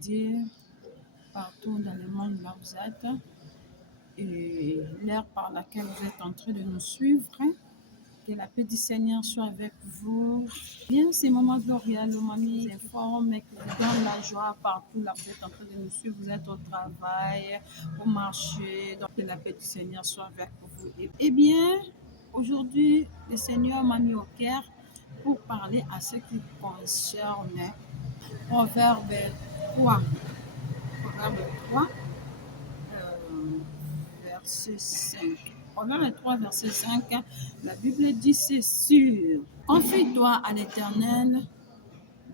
dire, partout dans le monde là où vous êtes, et l'ère par laquelle vous êtes en train de nous suivre. Que la paix du Seigneur soit avec vous. Bien, ces moments glorieux, le mamie vous informe et vous donne la joie partout là vous êtes en train de nous suivre. Vous êtes au travail, au marché. Donc, que la paix du Seigneur soit avec vous. Eh bien, aujourd'hui, le Seigneur m'a mis au cœur pour parler à ce qui concerne Proverbe 3. Proverbe 3, verset 5. Proverbe 3, verset 5, la Bible dit c'est sûr. Confie-toi à l'Éternel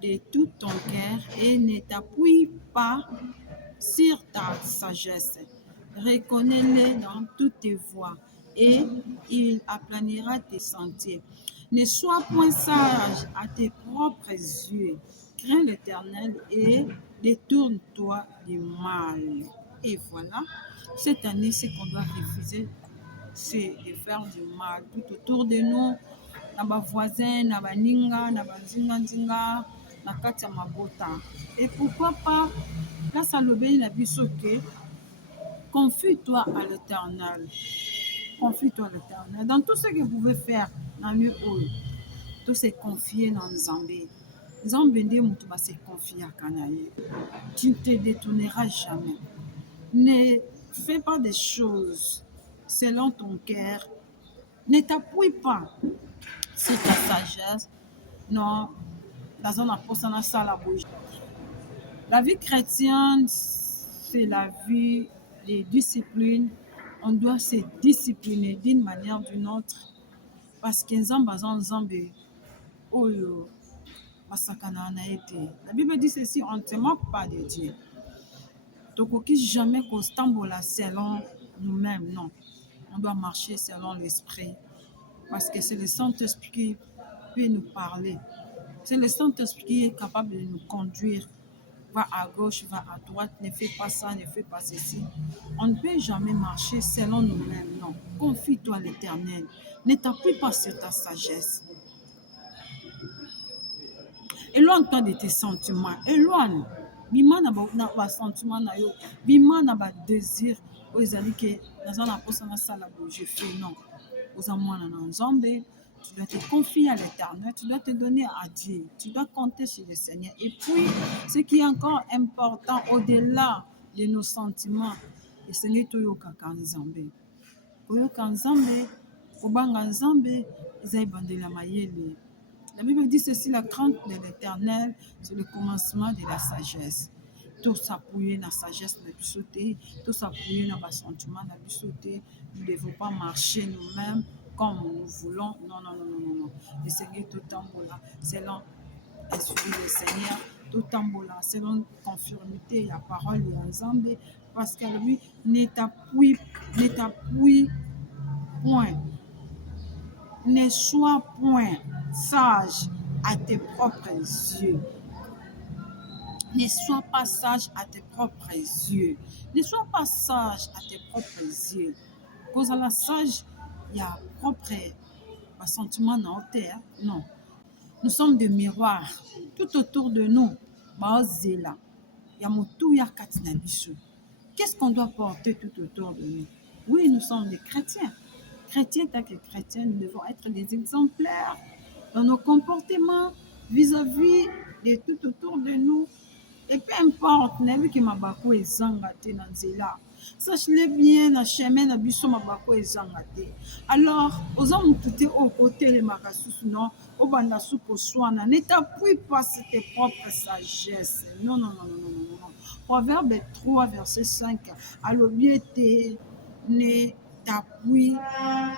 de tout ton cœur et ne t'appuie pas sur ta sagesse. Reconnais-le dans toutes tes voies et il aplanira tes sentiers. Ne sois point sage à tes propres yeux. Crains l'Éternel et détourne-toi du mal. Et voilà, cette année, ce qu'on doit refuser, c'est de faire du mal tout autour de nous, na ba voisins, na ba ninga, na ba nzinga, na kati ya mabota. Et pourquoi pas, là ça le béni la biso que confie-toi à l'Éternel. Confie-toi à l'Éternel. Dans tout ce que vous pouvez faire dans le haut, tout se confier dans Nzambé. Nzambé nde mutu ba se confier à Kanaye. Tu ne te détourneras jamais. Ne fais pas des choses selon ton cœur. Ne t'appuie pas sur ta sagesse. Non, la vie chrétienne, c'est la vie des disciplines. On doit se discipliner d'une manière ou d'une autre. Parce que la Bible dit ceci, on ne se moque pas de Dieu. Donc, on ne jamais constamment selon nous-mêmes, non. On doit marcher selon l'Esprit. Parce que c'est le Saint-Esprit qui peut nous parler. C'est le Saint-Esprit qui est capable de nous conduire. Va à gauche, va à droite, ne fais pas ça, ne fais pas ceci. On ne peut jamais marcher selon nous-mêmes, non. Confie-toi à l'Éternel. Ne t'appuie pas sur ta sagesse. Éloigne-toi de tes sentiments. Éloigne. Bima na ba sentiment na yo. Bima na ba désir. Oizali ke nazana posana sala bo je fais non. Ozamwana na nzambe. Tu dois te confier à l'Éternel, tu dois te donner à Dieu, tu dois compter sur le Seigneur. Et puis, ce qui est encore important, au-delà de nos sentiments, le Seigneur toyoka kanzambe. Toyoka nzambe, obanga nzambe, ezai bandela mayele. La Bible dit ceci, la crainte de l'Éternel, c'est le commencement de la sagesse. Tout s'appuyer dans la sagesse de bisoté, tout s'appuyer dans le sentiment de bisoté. Nous ne devons pas marcher nous-mêmes comme nous voulons. Non, non, non, non, non. Le Seigneur tout en là, selon l'Esprit du Seigneur, tout en là, selon conformité à la parole de l'ensemble, parce que lui ne t'appuie point. Ne sois point sage à tes propres yeux. Ne sois pas sage à tes propres yeux. Ne sois pas sage à tes propres yeux. Cause à la sage, il y a propre sentiment dans la terre. Non. Nous sommes des miroirs. Tout autour de nous, il y a Motou ya Katinabisu. Qu'est-ce qu'on doit porter tout autour de nous? Oui, nous sommes des chrétiens. Chrétiens, tant que chrétiens, nous devons être des exemplaires dans nos comportements vis-à-vis de tout autour de nous. Et peu importe, sache-le bien, na chemin na biso mabako ezangate. Alors, aux hommes tout au côté les makasus non, au banda soupo soana, ne t'appuie pas sur tes propres sagesses. Non, non, non, non, non, non, non. Proverbe 3, verset 5. Alors, bien, ne t'appuie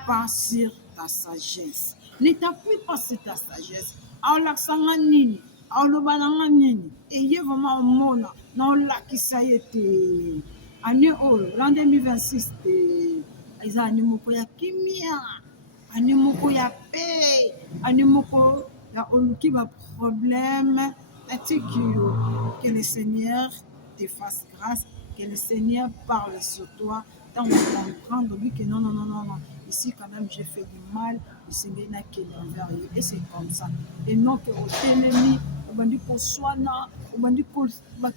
pas sur ta sagesse. Ne t'appuie pas sur ta sagesse. Alors, l'accent nini. Alobananga nini eye vraiment mona na olakisa ye te année oyo l'an 2026 te eza année moko ya kimia, année moko ya paix, année moko ya oluki ba problème que le Seigneur te fasse grâce, que le Seigneur parle sur toi, tant on comprendre lui que non non non non non ici quand même j'ai fait du mal, le Seigneur n'a qu'à l'envers et c'est comme ça et non que au télémi obandi koswana, obandi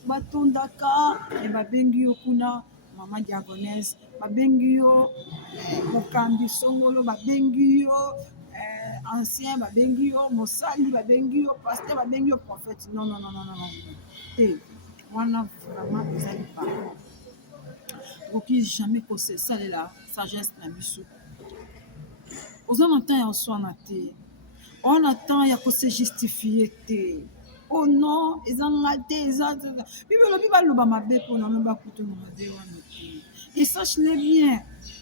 batondaka, babengi yo kuna mama diagonese, babengi yo mokambi songolo, babengi yo ancien, babengi yo mosali, babengi yo pasteur, babengi yo prophète. Non, non, non, non, non, non. Te wana vraiment ezali pas. Okoki jamais kosalela sagesse na biso. Oza na temps ya koswana te, oza na temps ya kose justifie te. Oh non, eza nga te, eza bible elobi baloba mabe mpona me bakuta na mabe wana te. Et sache-le bien,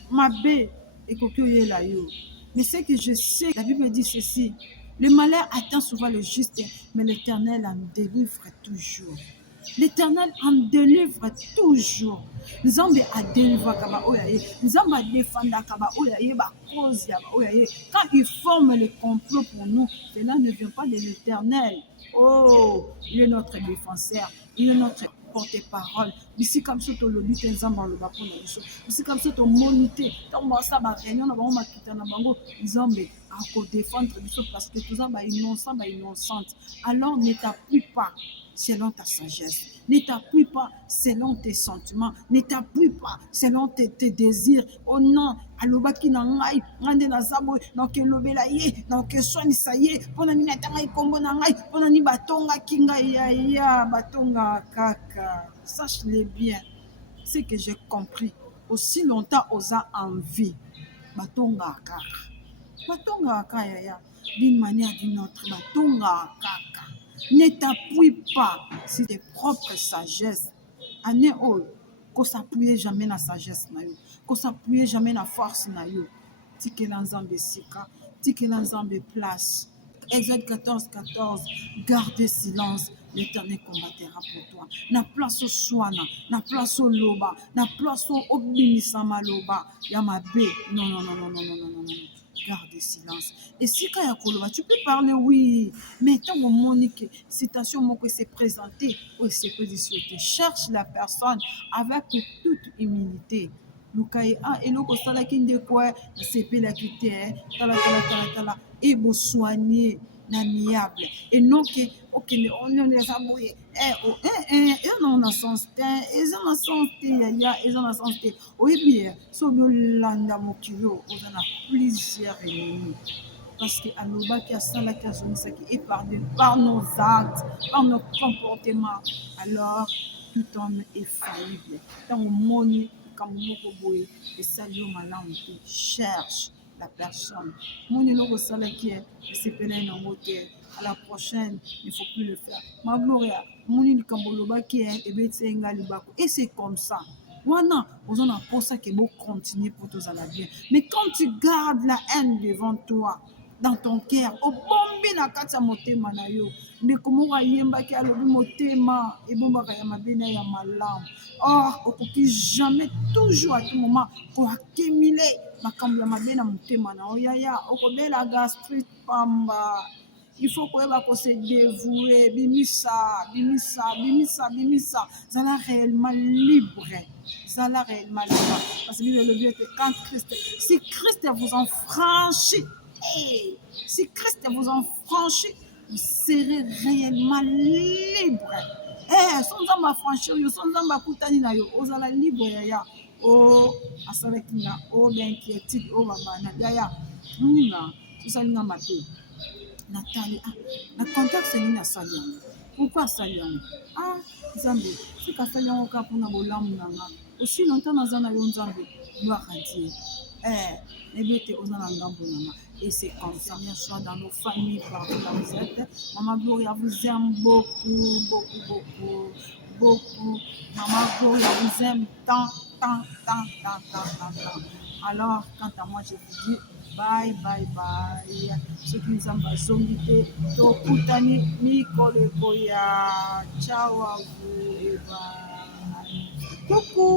mabe ekoki oyela yo. Mais ce que je sais, la Bible dit ceci: le malheur atteint souvent le juste, mais l'Éternel en délivre toujours. L'Éternel en délivre toujours. Nzambe a délivré kaba oyaye. Nzambe a défendu kaba oyaye ba cause ya ba oyaye. Quand il forme le complot pour nous, cela ne vient pas de l'Éternel. Oh, il est notre défenseur. Il est notre porte-parole. Ici comme ça to lobi te nzamba lo ba pona biso. Ici comme ça to monité. Tant ba sa ba réunion na ba makita na bango. Nzambe a ko défendre biso parce que tout ça ba innocent ba innocente. Alors ne t'appuie pas selon ta sagesse. Ne t'appuie pas selon tes sentiments. Ne t'appuie pas selon tes désirs. Oh non, alobaki na ngai, ngande na zabo, donc lobela ye, donc soini ça ye, pona ni natanga ikombo na ngai, pona ni batonga kinga ya batonga kaka. Sache-le bien, c'est que j'ai compris. Aussi longtemps osa en vie, batonga kaka. Batonga kaka ya, d'une manière ou d'une autre, batonga kaka. Ne t'appuie pas sur tes propres sagesses. Année où, qu'on s'appuie jamais na sagesse na yo, qu'on s'appuie jamais na force na yo. Tike na nzambe sika, tike na nzambe place. Exode 14:14, gardez silence, l'Éternel combattra pour toi. Na place au soana, na place au loba, na place au obimisama loba, yamabe. Non, non, non, non, non, non, non, non, non. Garde silence. Et si quand il y a Koloba, tu peux parler, oui, mais tant au monde que citation moko s'est présentée, ou s'est positionné, cherche la personne avec toute humilité. Lukaï a et l'autre sala qui ne quoi, c'est pas la quitter, tala, et vous soigner. N'amiable et non que ok mais on est aboué non na santé ils ont la santé ils ont la santé oui bien so landa mokilo on a plusieurs ennemis parce que aloba qui a ça la personne ça qui est par nos actes par nos comportements alors tout homme est faillible tant au monde comme moko boye et ça yo malamu cherche la personne. Mon numéro salaire qui est CPN en moteur. À la prochaine, il ne faut plus le faire. Ma gloria, mon numéro Kamboloba qui est et c'est comme ça. Voilà, on a pour ça que vous continuez pour tous à la bien. Mais quand tu gardes la haine devant toi, dans ton cœur, au bombi na kata motema na yo, mais comment on yemba ki alobi motema et bomba ya mabena ya malam. Or, okoki jamais toujours à tout moment pour accumuler makambo ya mabena motema na oyaya, okobela gastrite pamba. Il faut qu'on se dévouer, bimisa. Ça réellement libre. Ça réellement libre. Parce que le Dieu était quand Christ. Si Christ vous en franchit, si Christ vous en franchit, vous serez réellement libre. Sans en franchir, sans en koutani na yo, ozala libre ya. Oh, asalekina, oh l'inquiétude, oh babana, ya. Nina, tout ça nina maté. Nathalie, na contact c'est nini asali yango. Pourquoi asali yango? Nzambe, sika asali yango kaka mpona bolamu na nga. Aussi longtemps naza na yo Nzambe, gloire à Dieu. Nebete oza na ngambo na nga. Et c'est comme ça, bien sûr, dans nos familles, partout là vous êtes. Maman Gloria vous aime beaucoup. Maman Gloria vous aime tant. Alors, quant à moi, je vous dis bye. Ceux qui nous ont besoin Tokutani Nicole Koya. Ciao à vous et bye. Coucou.